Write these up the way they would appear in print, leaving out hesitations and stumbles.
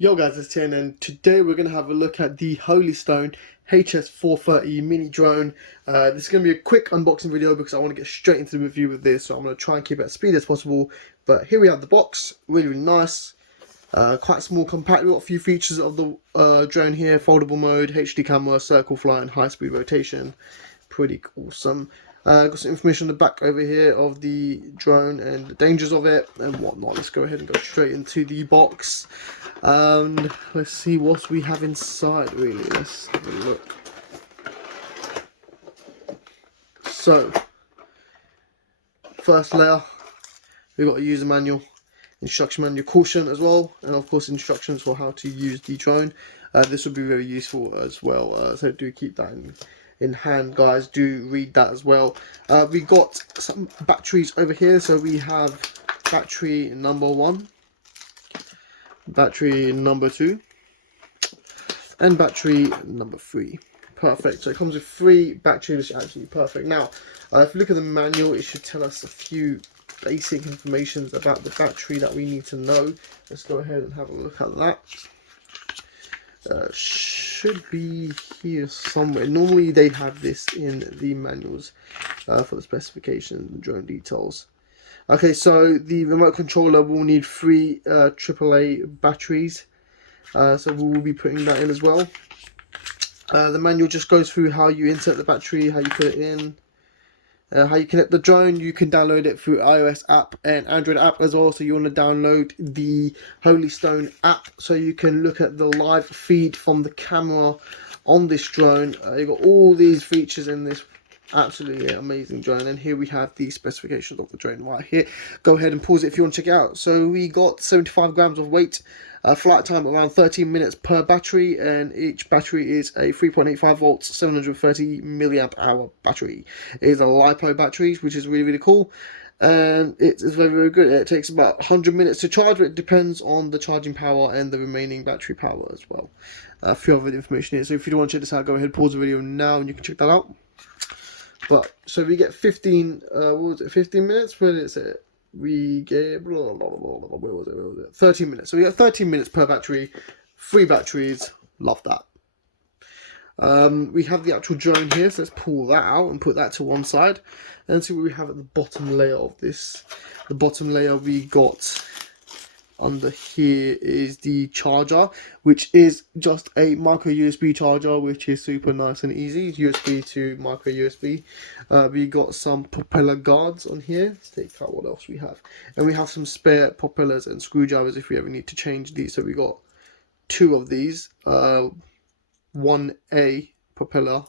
Yo guys, it's Tien, and today we're going to have a look at the Holy Stone HS430 mini drone. This is going to be a quick unboxing video because I want to get straight into the review with this, so I'm going to try and keep it as speedy as possible. But here we have the box, really nice, quite small, compact. We've got a few features of the drone here: foldable mode, HD camera, circle flight, and high speed rotation. Pretty awesome. Got some information on the back over here of the drone and the dangers of it and whatnot. Let's go ahead and go straight into the box. And let's see what we have inside, really. Let's have a look. So, first layer, we've got a user manual, instruction manual, caution as well, and of course instructions for how to use the drone. This will be very useful as well, so do keep that in hand, guys. Do read that as well. We got some batteries over here, so we have battery number 1, battery number 2, and battery number 3. Perfect. So it comes with 3 batteries, which is actually perfect. Now, if you look at the manual, it should tell us a few basic information about the battery that we need to know. Let's go ahead and have a look at that. Should be here somewhere. Normally they have this in the manuals for the specifications and drone details. Okay, so the remote controller will need 3 AAA batteries, so we will be putting that in as well. The manual just goes through how you insert the battery, how you put it in, how you connect the drone. You can download it through iOS app and Android app as well. So you want to download the Holy Stone app so you can look at the live feed from the camera on this drone. You've got all these features in this absolutely amazing drone, and here we have the specifications of the drone right here. Go ahead and pause it if you want to check it out. So we got 75 grams of weight, flight time around 13 minutes per battery, and each battery is a 3.85 volts 730 milliamp hour battery. It is a LiPo battery, which is really cool, and it's very good. It takes about 100 minutes to charge, but it depends on the charging power and the remaining battery power as well. A few other information here, so if you don't want to check this out, go ahead, pause the video now and you can check that out. But so we get 15 what was it, 15 minutes? Where did it say it? We get where was it 13 minutes. So we get 13 minutes per battery, 3 batteries. Love that. We have the actual drone here, so let's pull that out and put that to one side and see what we have at the bottom layer of this. The bottom layer we got under here is the charger, which is just a micro USB charger, which is super nice and easy. USB to micro USB. We got some propeller guards on here. Let's take out what else we have, and we have some spare propellers and screwdrivers if we ever need to change these. So we got 2 of these, 1A propeller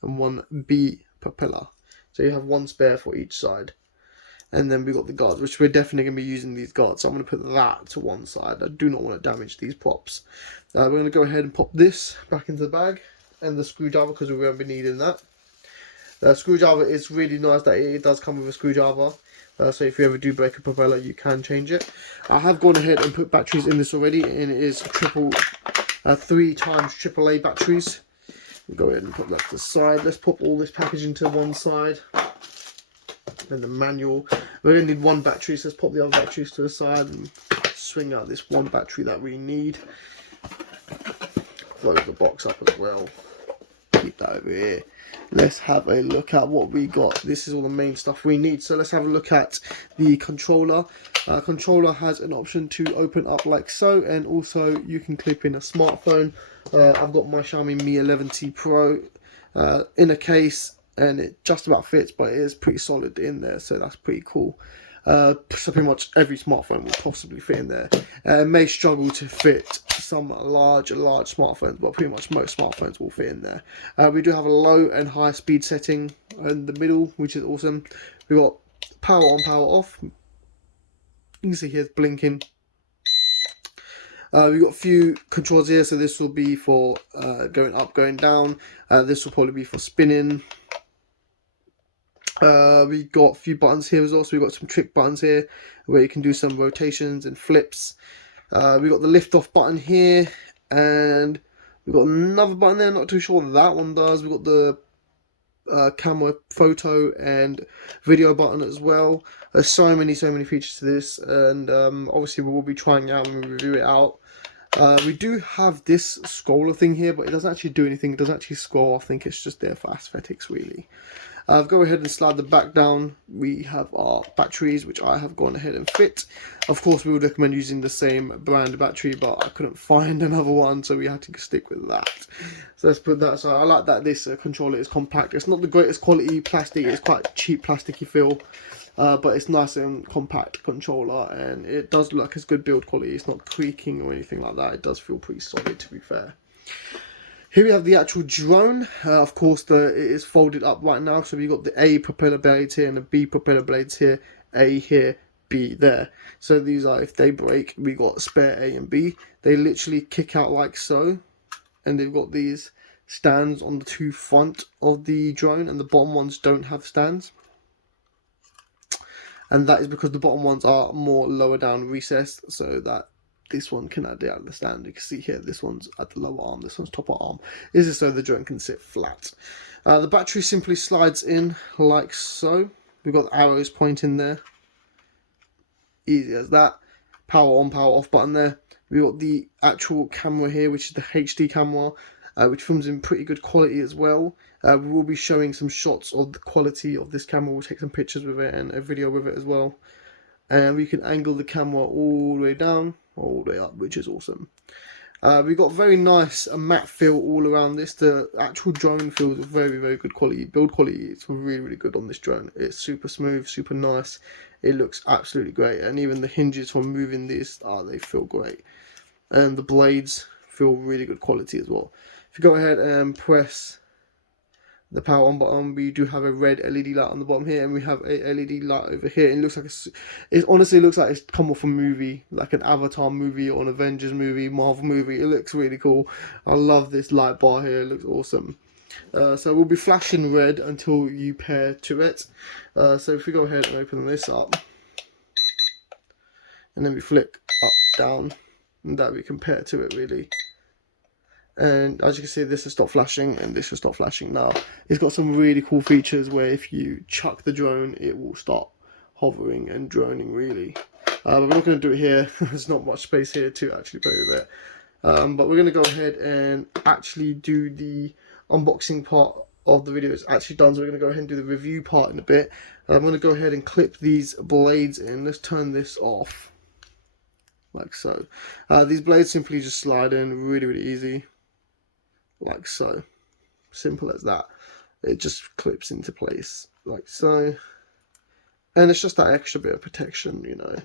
and 1B propeller, so you have 1 spare for each side. And then we got the guards, which we're definitely going to be using these guards. So I'm going to put that to one side. I do not want to damage these props. We're going to go ahead and pop this back into the bag, and the screwdriver, because we won't be needing that. The screwdriver is really nice that it does come with a screwdriver. So if you ever do break a propeller, you can change it. I have gone ahead and put batteries in this already, and it is 3 times AAA batteries. We'll go ahead and put that to the side. Let's pop all this packaging to one side. And the manual. We're going to need 1 battery, so let's pop the other batteries to the side and swing out this 1 battery that we need. Close the box up as well. Keep that over here. Let's have a look at what we got. This is all the main stuff we need. So let's have a look at the controller. Controller has an option to open up like so, and also you can clip in a smartphone. I've got my Xiaomi Mi 11T Pro in a case, and it just about fits, but it is pretty solid in there, so that's pretty cool. So pretty much every smartphone will possibly fit in there. It may struggle to fit some large smartphones, but pretty much most smartphones will fit in there. We do have a low and high speed setting in the middle, which is awesome. We've got power on, power off. You can see here it's blinking. We've got a few controls here, so this will be for going up, going down. This will probably be for spinning. We got a few buttons here as well, so we've got some trick buttons here where you can do some rotations and flips. We got the lift off button here, and we've got another button there, not too sure what that one does. We've got the camera photo and video button as well. There's so many features to this, and obviously we will be trying it out when we review it out. We do have this scroller thing here, but it doesn't actually do anything. It doesn't actually scroll. I think it's just there for aesthetics, really. Go ahead and slide the back down. We have our batteries, which I have gone ahead and fit. Of course, we would recommend using the same brand battery, but I couldn't find another one, so we had to stick with that. So let's put that aside. I like that this controller is compact. It's not the greatest quality plastic. It's quite cheap plasticky feel. But it's nice and compact controller, and it does look like it's good build quality. It's not creaking or anything like that. It does feel pretty solid, to be fair. Here we have the actual drone. Of course, it is folded up right now. So we've got the A propeller blades here and the B propeller blades here. A here, B there. So these are, if they break, we got spare A and B. They literally kick out like so. And they've got these stands on the two front of the drone, and the bottom ones don't have stands. And that is because the bottom ones are more lower down recessed, so that this one can add the stand. You can see here, this one's at the lower arm, this one's top arm. This is so the drone can sit flat. The battery simply slides in like so. We've got arrows pointing there. Easy as that. Power on, power off button there. We've got the actual camera here, which is the HD camera, which films in pretty good quality as well. We will be showing some shots of the quality of this camera. We'll take some pictures with it and a video with it as well. And we can angle the camera all the way down, all the way up, which is awesome. We've got very nice matte feel all around this. The actual drone feels very, very good quality. Build quality is really, really good on this drone. It's super smooth, super nice. It looks absolutely great. And even the hinges for moving these, they feel great. And the blades feel really good quality as well. If you go ahead and press the power on button, we do have a red LED light on the bottom here, and we have a LED light over here. And it looks like it honestly looks like it's come off a movie, like an Avatar movie or an Avengers movie, Marvel movie. It looks really cool. I love this light bar here. It looks awesome. So we'll be flashing red until you pair to it. So if we go ahead and open this up, and then we flick up, down, and that we can pair to it really. And as you can see, this has stopped flashing and this will stop flashing now. It's got some really cool features where if you chuck the drone, it will start hovering and droning really. But we're not going to do it here. There's not much space here to actually play with it. But we're going to go ahead and actually do the unboxing part of the video. It's actually done, so we're going to go ahead and do the review part in a bit. I'm going to go ahead and clip these blades in. Let's turn this off like so. These blades simply just slide in really, really easy. Like so. Simple as that. It just clips into place like so. And it's just that extra bit of protection, you know.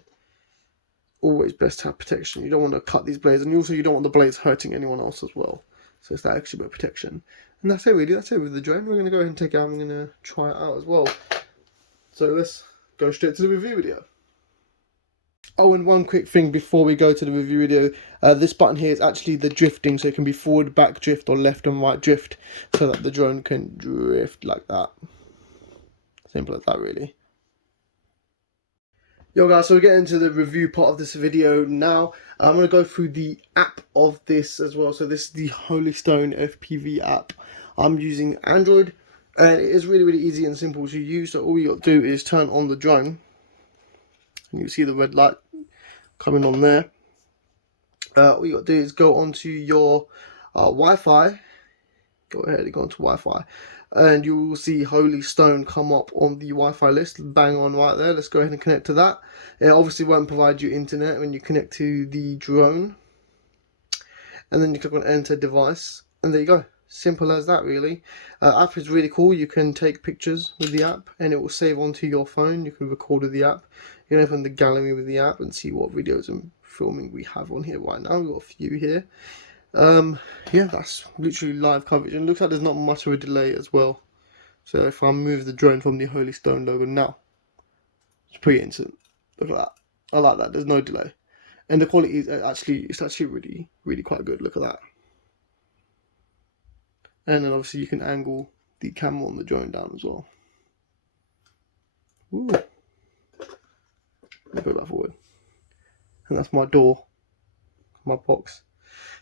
Always best to have protection. You don't want to cut these blades, and also you don't want the blades hurting anyone else as well. So it's that extra bit of protection. And that's it really. That's it with the drone. We're going to go ahead and take it out. I'm going to try it out as well. So let's go straight to the review video. Oh, and one quick thing before we go to the review video, this button here is actually the drifting, so it can be forward, back drift, or left and right drift, so that the drone can drift like that. Simple as that, really. Yo guys, so we're getting into the review part of this video now. I'm going to go through the app of this as well. So this is the Holystone FPV app. I'm using Android, and it is really, really easy and simple to use. So all you got to do is turn on the drone, and you see the red light coming on there. All you got to do is go onto your Wi-Fi. Go ahead and go onto Wi-Fi, and you will see Holystone come up on the Wi-Fi list. Bang on right there. Let's go ahead and connect to that. It obviously won't provide you internet when you connect to the drone, and then you click on enter device, and there you go. Simple as that, really. App is really cool. You can take pictures with the app, and it will save onto your phone. You can record with the app. You can open the gallery with the app and see what videos and filming we have on here right now. We've got a few here. Yeah, that's literally live coverage, and it looks like there's not much of a delay as well. So if I move the drone from the Holystone logo now, it's pretty instant. Look at that. I like that. There's no delay, and the quality is actually really, really quite good. Look at that. And then obviously you can angle the camera on the drone down as well. Ooh. Let me go back forward. And that's my door, my box.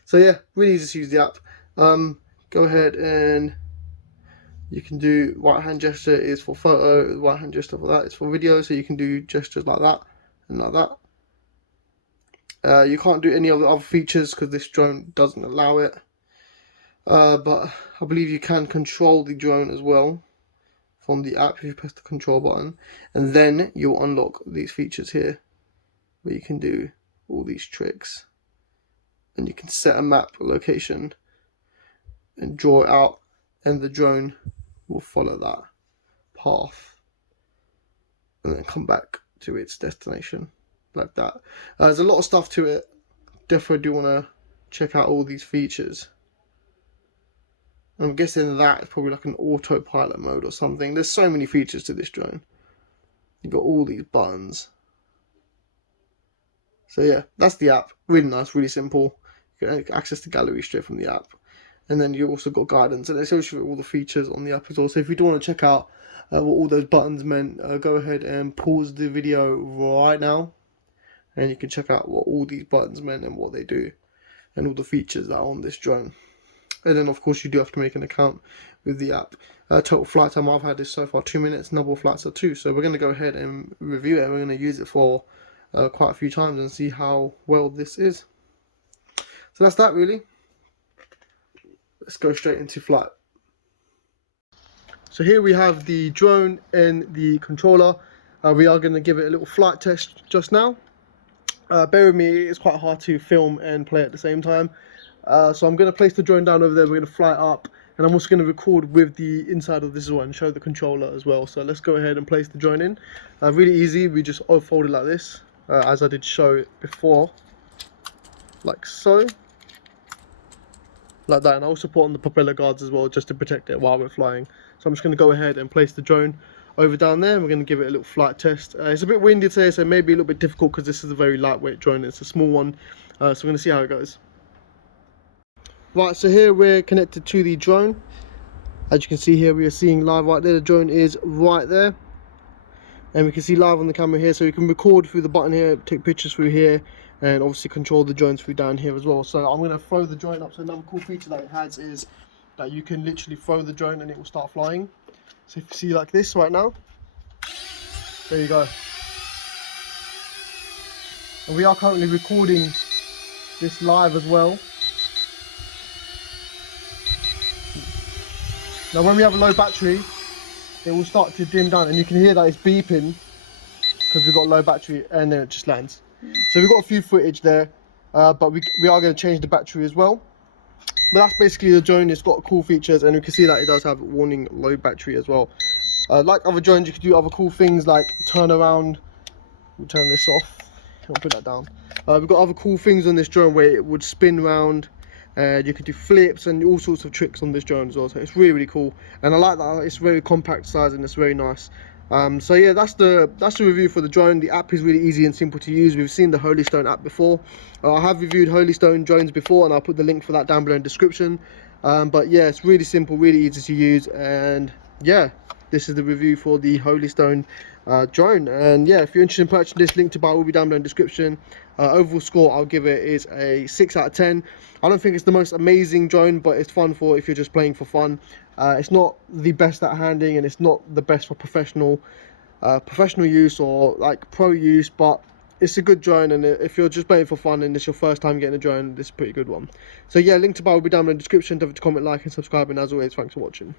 So yeah, really easy to use the app. Go ahead and you can do right hand gesture is for photo, right hand gesture for that is for video. So you can do gestures like that and like that. You can't do any of the other features because this drone doesn't allow it. But I believe you can control the drone as well from the app if you press the control button, and then you'll unlock these features here where you can do all these tricks, and you can set a map location and draw it out, and the drone will follow that path and then come back to its destination like that. There's a lot of stuff to it. Definitely do want to check out all these features. I'm guessing that is probably like an autopilot mode or something. There's so many features to this drone. You've got all these buttons. So yeah, that's the app. Really nice, really simple. You can access the gallery straight from the app. And then you also got guidance, and it shows you all the features on the app as well. So if you do want to check out what all those buttons meant, go ahead and pause the video right now. And you can check out what all these buttons meant and what they do. And all the features that are on this drone. And then of course you do have to make an account with the app. Total flight time I've had is so far 2 minutes, number of flights are 2. So we're going to go ahead and review it. We're going to use it for quite a few times and see how well this is. So that's that really. Let's go straight into flight. So here we have the drone and the controller. We are going to give it a little flight test just now. Bear with me, it's quite hard to film and play at the same time. So I'm going to place the drone down over there, we're going to fly it up, and I'm also going to record with the inside of this as well and show the controller as well. So let's go ahead and place the drone in. Really easy, we just fold it like this, as I did show it before, like so. Like that, and I also put on the propeller guards as well just to protect it while we're flying. So I'm just going to go ahead and place the drone over down there, and we're going to give it a little flight test. It's a bit windy today, so it may be a little bit difficult because this is a very lightweight drone, it's a small one. So we're going to see how it goes. Right, so here we're connected to the drone. As you can see here, we are seeing live right there. The drone is right there, and we can see live on the camera here, so you can record through the button here, take pictures through here, and obviously control the drones through down here as well. So I'm going to throw the drone up. So another cool feature that it has is that you can literally throw the drone and it will start flying. So if you see like this right now, there you go. And we are currently recording this live as well. Now when we have a low battery, it will start to dim down, and you can hear that it's beeping because we've got low battery, and then it just lands. So we've got a few footage there, but we are going to change the battery as well. But that's basically the drone. It's got cool features, and you can see that it does have warning low battery as well. Like other drones, you can do other cool things like turn around. We'll turn this off. I'll put that down. We've got other cool things on this drone where it would spin round. You can do flips and all sorts of tricks on this drone as well. So it's really, really cool, and I like that it's very compact size and it's very nice. So yeah, that's the review for the drone. The app is really easy and simple to use. We've seen the Holystone app before. I have reviewed Holystone drones before, and I'll put the link for that down below in the description. But yeah, it's really simple, really easy to use, and yeah, this is the review for the Holystone drone. And yeah, if you're interested in purchasing this, link to buy will be down below in the description. Overall score I'll give it is a 6 out of 10. I don't think it's the most amazing drone, but it's fun for if you're just playing for fun. It's not the best at handling, and it's not the best for professional use or like pro use, but it's a good drone, and if you're just playing for fun and it's your first time getting a drone, this is a pretty good one. So yeah, link to buy will be down in the description. Don't forget to comment, like and subscribe, and as always, thanks for watching.